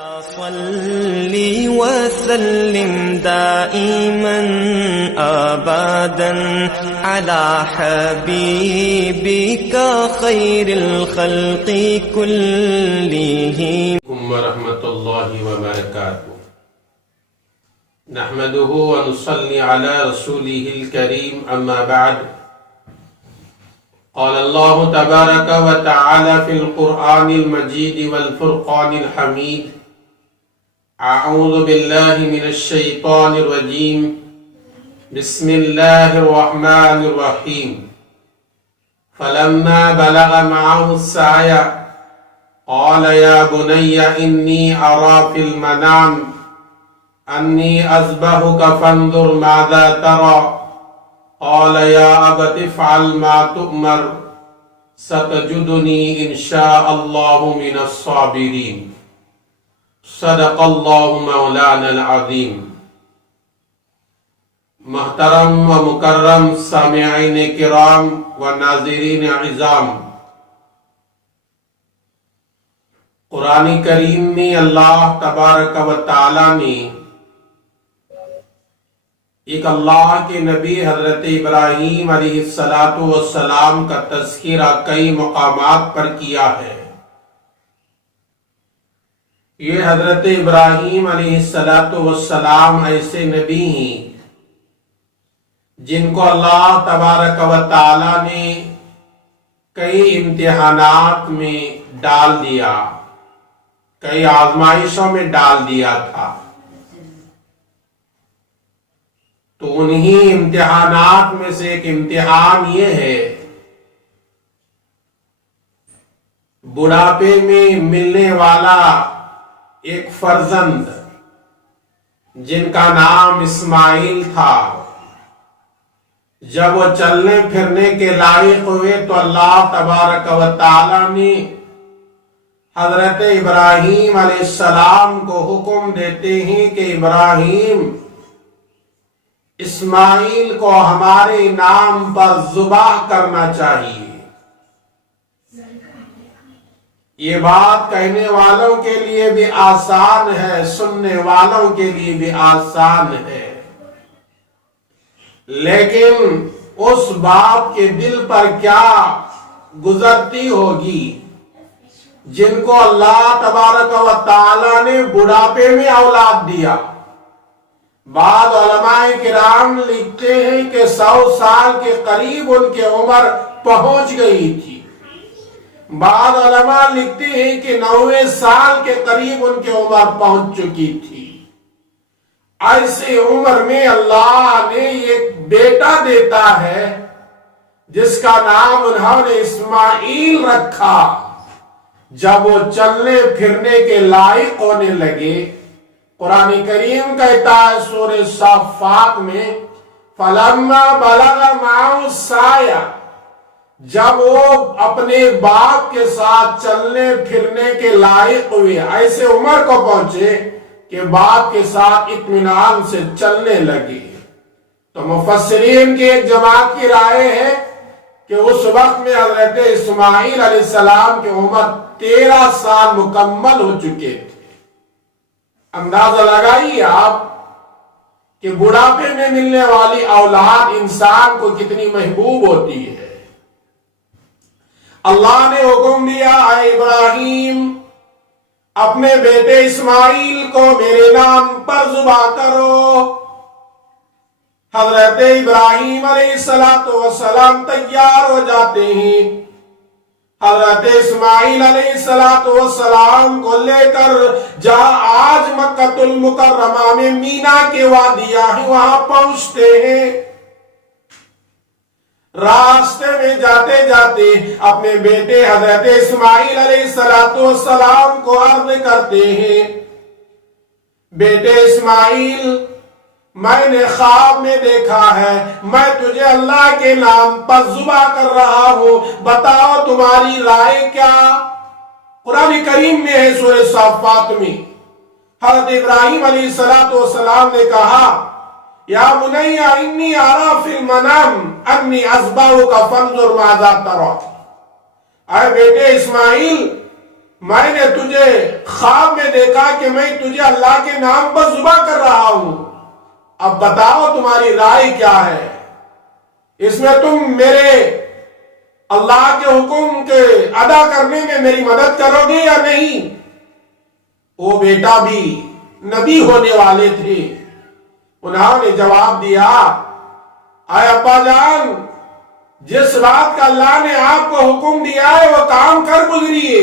صل وسلم دائما ابدا على حبيبك خير الخلق كلهم ورحمۃ اللہ وبرکاتہ۔ نحمده ونصلي على رسوله الكريم اما بعد، قال الله تبارك وتعالى في القرآن المجيد والفرقان الحميد: اعوذ بالله من الشيطان الرجيم، بسم الله الرحمن الرحيم۔ فلما بلغ معه السعي قال يا بني إني أرى في المنام أني أذبحك فانظر ماذا ترى قال يا أبت افعل ما تؤمر ستجدني إن شاء الله من الصابرين۔ صدق اللہ مولانا العظیم۔ محترم و مکرم سامعین کرام و ناظرین عظام، قرآن کریم میں اللہ تبارک و تعالی نے ایک اللہ کے نبی حضرت ابراہیم علیہ السلام کا تذکرہ کئی مقامات پر کیا ہے۔ یہ حضرت ابراہیم علیہ السلام ایسے نبی ہیں جن کو اللہ تبارک و تعالی نے کئی امتحانات میں ڈال دیا، کئی آزمائشوں میں ڈال دیا تھا۔ تو انہی امتحانات میں سے ایک امتحان یہ ہے، بڑھاپے میں ملنے والا ایک فرزند جن کا نام اسماعیل تھا، جب وہ چلنے پھرنے کے لائق ہوئے تو اللہ تبارک و تعالی نے حضرت ابراہیم علیہ السلام کو حکم دیتے ہیں کہ ابراہیم، اسماعیل کو ہمارے نام پر ذبح کرنا چاہیے۔ یہ بات کہنے والوں کے لیے بھی آسان ہے، سننے والوں کے لیے بھی آسان ہے، لیکن اس باپ کے دل پر کیا گزرتی ہوگی جن کو اللہ تبارک و تعالی نے بڑھاپے میں اولاد دیا۔ بعض علماء کرام لکھتے ہیں کہ 100 سال کے قریب ان کی عمر پہنچ گئی تھی، بعض علماء لکھتے ہیں کہ 90 سال کے قریب ان کی عمر پہنچ چکی تھی۔ ایسی عمر میں اللہ نے ایک بیٹا دیتا ہے جس کا نام انہوں نے اسماعیل رکھا۔ جب وہ چلنے پھرنے کے لائق ہونے لگے، قرآن کریم کہتا ہے سورہ صافات میں، فَلَمَّا بَلَغَ مَعَهُ السَّعْيَ، جب وہ اپنے باپ کے ساتھ چلنے پھرنے کے لائق ہوئے، ایسے عمر کو پہنچے کہ باپ کے ساتھ اطمینان سے چلنے لگے، تو مفسرین کی ایک جماعت کی رائے ہے کہ اس وقت میں حضرت اسماعیل علیہ السلام کی عمر 13 سال مکمل ہو چکے تھے۔ اندازہ لگائیے آپ کہ بڑھاپے میں ملنے والی اولاد انسان کو کتنی محبوب ہوتی ہے۔ اللہ نے حکم دیا، اے ابراہیم، اپنے بیٹے اسماعیل کو میرے نام پر ذبح کرو۔ حضرت ابراہیم علیہ السلام تیار ہو جاتے ہیں، حضرت اسماعیل علیہ السلام کو لے کر جہاں آج مکہ المکرمہ میں مینا کے وادیاں ہیں وہاں پہنچتے ہیں۔ راستے میں جاتے جاتے اپنے بیٹے حضرت اسماعیل علیہ السلام کو عرض کرتے ہیں، بیٹے اسماعیل، میں نے خواب میں دیکھا ہے میں تجھے اللہ کے نام پر ذبح کر رہا ہوں، بتاؤ تمہاری رائے کیا؟ قرآن کریم میں ہے سورہ صافات میں حضرت ابراہیم علیہ السلام نے کہا، یا بنی انی اری فی المنام انی اذبحک فانظر ماذا تری۔ اے بیٹے اسماعیل، میں نے تجھے خواب میں دیکھا کہ میں تجھے اللہ کے نام پر ذبح کر رہا ہوں، اب بتاؤ تمہاری رائے کیا ہے؟ اس میں تم میرے اللہ کے حکم کے ادا کرنے میں میری مدد کرو گے یا نہیں؟ وہ بیٹا بھی نبی ہونے والے تھے، انہوں نے جواب دیا، اے ابا جان، جس بات کا اللہ نے آپ کو حکم دیا ہے وہ کام کر گزریے،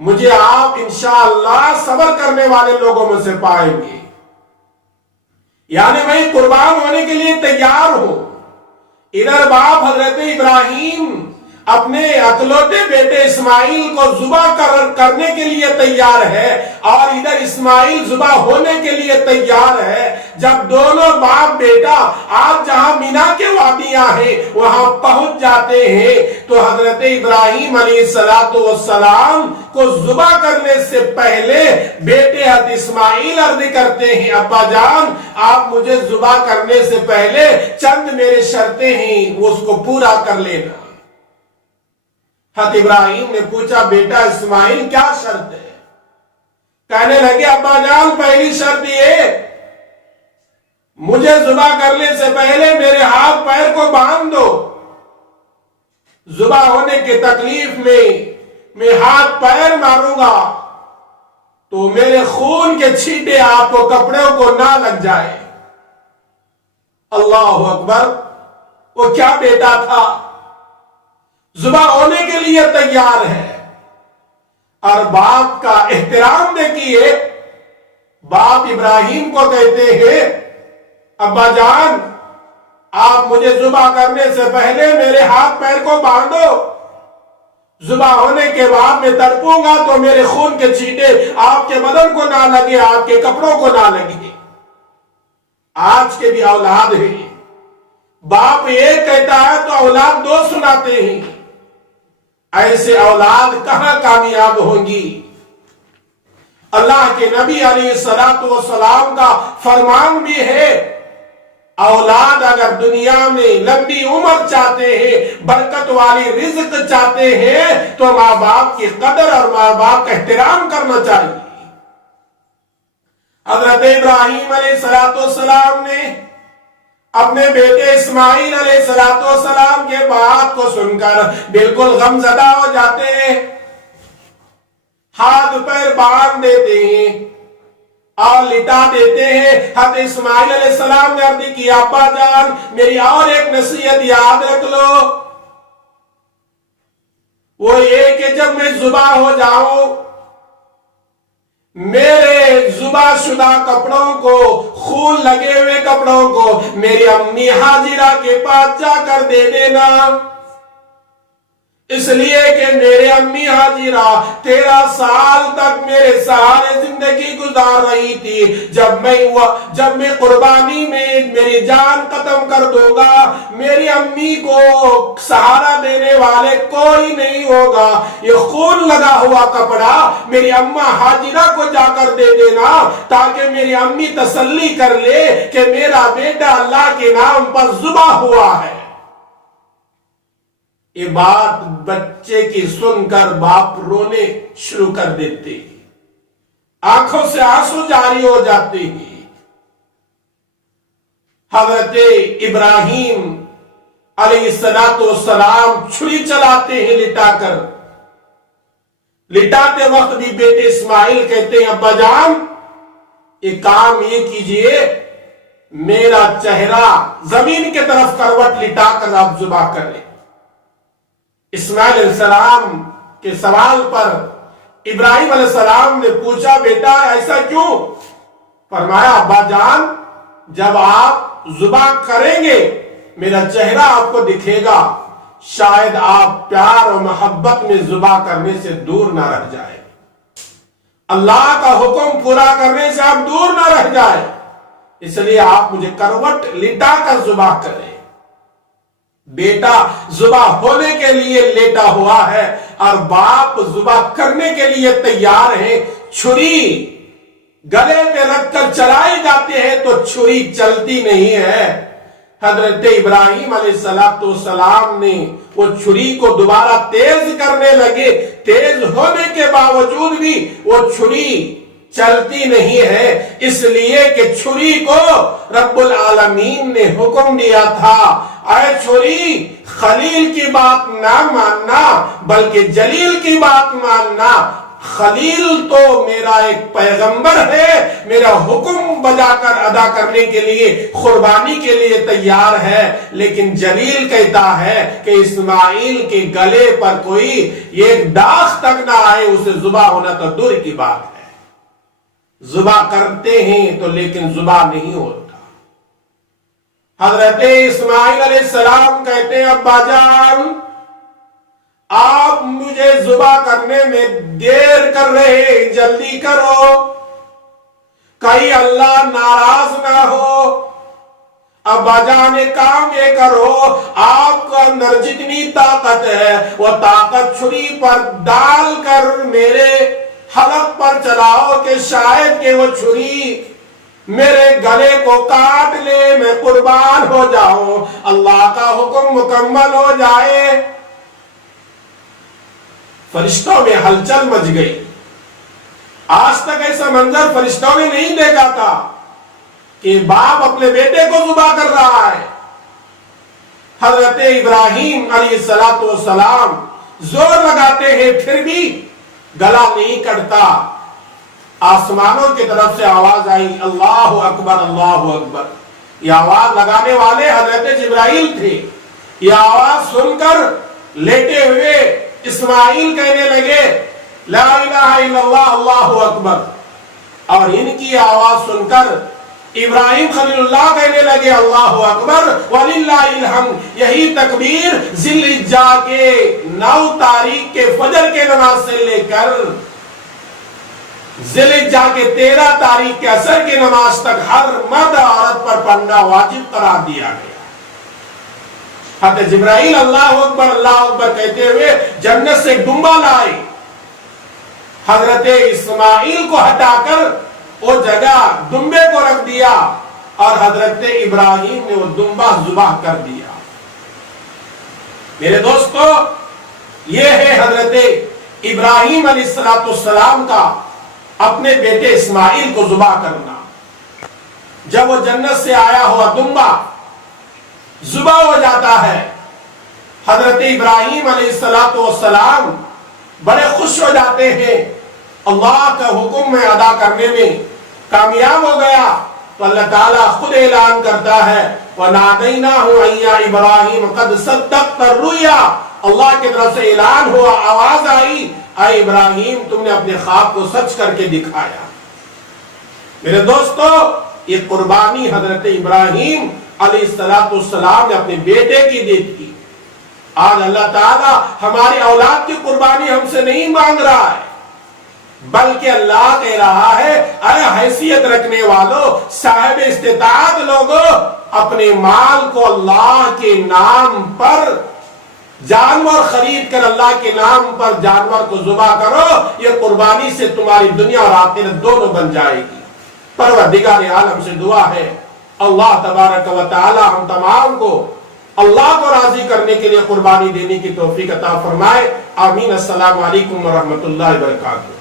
مجھے آپ انشاءاللہ صبر کرنے والے لوگوں میں سے پائیں گے، یعنی میں قربان ہونے کے لیے تیار ہوں۔ ادھر باپ حضرت ابراہیم اپنے اکلوتے بیٹے اسماعیل کو ذبح کرنے کے لیے تیار ہے، اور ادھر اسماعیل ذبح ہونے کے لیے تیار ہے۔ جب دونوں باپ بیٹا آج جہاں مینا کے وادیاں ہیں وہاں پہنچ جاتے ہیں تو حضرت ابراہیم علیہ السلام کو ذبح کرنے سے پہلے بیٹے حضرت اسماعیل عرض کرتے ہیں، ابا جان آپ مجھے ذبح کرنے سے پہلے چند میرے شرطیں ہیں وہ اس کو پورا کر لینا۔ حضرت ابراہیم نے پوچھا، بیٹا اسماعیل کیا شرط ہے؟ کہنے لگے، ابا جان پہلی شرط یہ، مجھے ذبح کرنے سے پہلے میرے ہاتھ پیر کو باندھ دو، ذبح ہونے کی تکلیف میں ہاتھ پیر ماروں گا تو میرے خون کے چھینٹے آپ کو کپڑوں کو نہ لگ جائے۔ اللہ اکبر، وہ کیا بیٹا تھا، ذبح ہونے کے لیے تیار ہے، اور باپ کا احترام دیکھیے، باپ ابراہیم کو کہتے ہیں، ابا جان آپ مجھے ذبح کرنے سے پہلے میرے ہاتھ پیر کو باندھو، ذبح ہونے کے بعد میں تڑپوں گا تو میرے خون کے چھینٹے آپ کے بدن کو نہ لگے، آپ کے کپڑوں کو نہ لگے۔ آج کے بھی اولاد ہیں، باپ ایک کہتا ہے تو اولاد دو سناتے ہیں، ایسے اولاد کہاں کامیاب ہوں گی؟ اللہ کے نبی علیہ السلام کا فرمان بھی ہے، اولاد اگر دنیا میں لمبی عمر چاہتے ہیں، برکت والی رزق چاہتے ہیں تو ماں باپ کی قدر اور ماں باپ کا احترام کرنا چاہیے۔ حضرت ابراہیم علیہ السلام نے اپنے بیٹے اسماعیل علیہ السلام کے بات کو سن کر بالکل غمزدہ ہو جاتے ہیں، ہاتھ پیر باندھ دیتے ہیں اور لٹا دیتے ہیں۔ حضرت اسماعیل علیہ السلام نے عرض کی، ابا جان میری اور ایک نصیحت یاد رکھ لو، وہ یہ کہ جب میں ذبح ہو جاؤں میرے ذبح شدہ کپڑوں کو، خون لگے ہوئے کپڑوں کو میری امی حاجرہ کے پاس جا کر دے دینا، اس لیے کہ میرے امی حاجرہ 13 سال تک میرے سہارے زندگی گزار رہی تھی، جب میں قربانی میں میری جان ختم کر دوں گا میری امی کو سہارا دینے والے کوئی نہیں ہوگا، یہ خون لگا ہوا کپڑا میری اماں حاجرہ کو جا کر دے دینا تاکہ میری امی تسلی کر لے کہ میرا بیٹا اللہ کے نام پر ذبح ہوا ہے۔ یہ بات بچے کی سن کر باپ رونے شروع کر دیتے ہیں، آنکھوں سے آنسو جاری ہو جاتے ہیں۔ حضرت ابراہیم علیہ السلام چھری چلاتے ہیں لٹا کر، لٹاتے وقت بھی بیٹے اسماعیل کہتے ہیں، ابا جان ایک کام یہ کیجئے، میرا چہرہ زمین کے طرف کروٹ لٹا کر آپ ذبح کریں۔ اسماعیل علیہ السلام کے سوال پر ابراہیم علیہ السلام نے پوچھا، بیٹا ایسا کیوں؟ فرمایا، ابا جان جب آپ ذبح کریں گے میرا چہرہ آپ کو دکھے گا، شاید آپ پیار اور محبت میں ذبح کرنے سے دور نہ رہ جائے، اللہ کا حکم پورا کرنے سے آپ دور نہ رہ جائے، اس لیے آپ مجھے کروٹ لٹا کر ذبح کریں۔ بیٹا ذبح ہونے کے لیے لیٹا ہوا ہے اور باپ ذبح کرنے کے لیے تیار ہے، چھری گلے پہ رکھ کر چلائی جاتے ہیں تو چھری چلتی نہیں ہے۔ حضرت ابراہیم علیہ السلام نے وہ چھری کو دوبارہ تیز کرنے لگے، تیز ہونے کے باوجود بھی وہ چھری چلتی نہیں ہے، اس لیے کہ چھری کو رب العالمین نے حکم دیا تھا، اے چھری خلیل کی بات نہ ماننا بلکہ جلیل کی بات ماننا۔ خلیل تو میرا ایک پیغمبر ہے، میرا حکم بجا کر ادا کرنے کے لیے، قربانی کے لیے تیار ہے، لیکن جلیل کہتا ہے کہ اسماعیل کے گلے پر کوئی یہ داغ تک نہ آئے، اسے ذبح ہونا تو دور کی بات ہے۔ ذبح کرتے ہیں تو لیکن ذبح نہیں ہوتا۔ حضرت اسماعیل علیہ السلام کہتے ہیں ابا جان آپ مجھے ذبح کرنے میں دیر کر رہے ہیں، جلدی کرو، کہیں اللہ ناراض نہ ہو۔ ابا جان ایک کام یہ کرو، آپ کا اندر جتنی طاقت ہے وہ طاقت چھری پر ڈال کر میرے حلق پر چلاؤ کہ شاید کہ وہ چھری میرے گلے کو کاٹ لے، میں قربان ہو جاؤں، اللہ کا حکم مکمل ہو جائے۔ فرشتوں میں ہلچل مچ گئی، آج تک ایسا منظر فرشتوں نے نہیں دیکھا تھا کہ باپ اپنے بیٹے کو ذبح کر رہا ہے۔ حضرت ابراہیم علیہ السلام زور لگاتے ہیں پھر بھی گلا نہیں کٹتا۔ آسمانوں کی طرف سے آواز آئی، اللہ اکبر اللہ اکبر۔ یہ آواز لگانے والے حضرت جبرائیل تھے۔ یہ آواز سن کر لیٹے ہوئے اسماعیل کہنے لگے لا الہ الا اللہ اللہ اکبر، اور ان کی آواز سن کر ابراہیم خلیل اللہ کہنے لگے اللہ اکبر وللہ الحمد۔ یہی تکبیر ذی الحجہ کے 9 تاریخ کے فجر کے نماز سے لے کر ذی الحجہ کے 13 تاریخ کے عصر کی نماز تک ہر مرد عورت پر پڑھنا واجب قرار دیا گیا۔ حضرت جبرائیل اللہ اکبر کہتے ہوئے جنت سے ڈمبا لائے، حضرت اسماعیل کو ہٹا کر وہ جگہ دمبے کو رکھ دیا اور حضرت ابراہیم نے وہ دمبا ذبح کر دیا۔ میرے دوستو، یہ ہے حضرت ابراہیم علیہ السلام کا اپنے بیٹے اسماعیل کو ذبح کرنا۔ جب وہ جنت سے آیا ہوا دمبا ذبح ہو جاتا ہے، حضرت ابراہیم علیہ السلام بڑے خوش ہو جاتے ہیں، اللہ کا حکم میں ادا کرنے میں کامیاب ہو گیا تو اللہ تعالیٰ خود اعلان کرتا ہے وَنَادَيْنَاهُ أَن يَا إِبْرَاهِيمُ قَدْ صَدَّقْتَ الرُّؤْيَا۔ اللہ کی طرف سے اعلان ہوا، آواز آئی، اے ابراہیم تم نے اپنے خواب کو سچ کر کے دکھایا۔ میرے دوستو، یہ قربانی حضرت ابراہیم علیہ السلام نے اپنے بیٹے کی دی تھی۔ آج اللہ تعالیٰ ہماری اولاد کی قربانی ہم سے نہیں مانگ رہا ہے، بلکہ اللہ کہہ رہا ہے اے حیثیت رکھنے والوں، صاحب استطاعت لوگوں، اپنے مال کو اللہ کے نام پر جانور خرید کر اللہ کے نام پر جانور کو ذبح کرو، یہ قربانی سے تمہاری دنیا اور آخرت دونوں بن جائے گی۔ پروردگار عالم سے دعا ہے اللہ تبارک و تعالی ہم تمام کو اللہ کو راضی کرنے کے لیے قربانی دینے کی توفیق عطا فرمائے۔ آمین۔ السلام علیکم ورحمۃ اللہ وبرکاتہ۔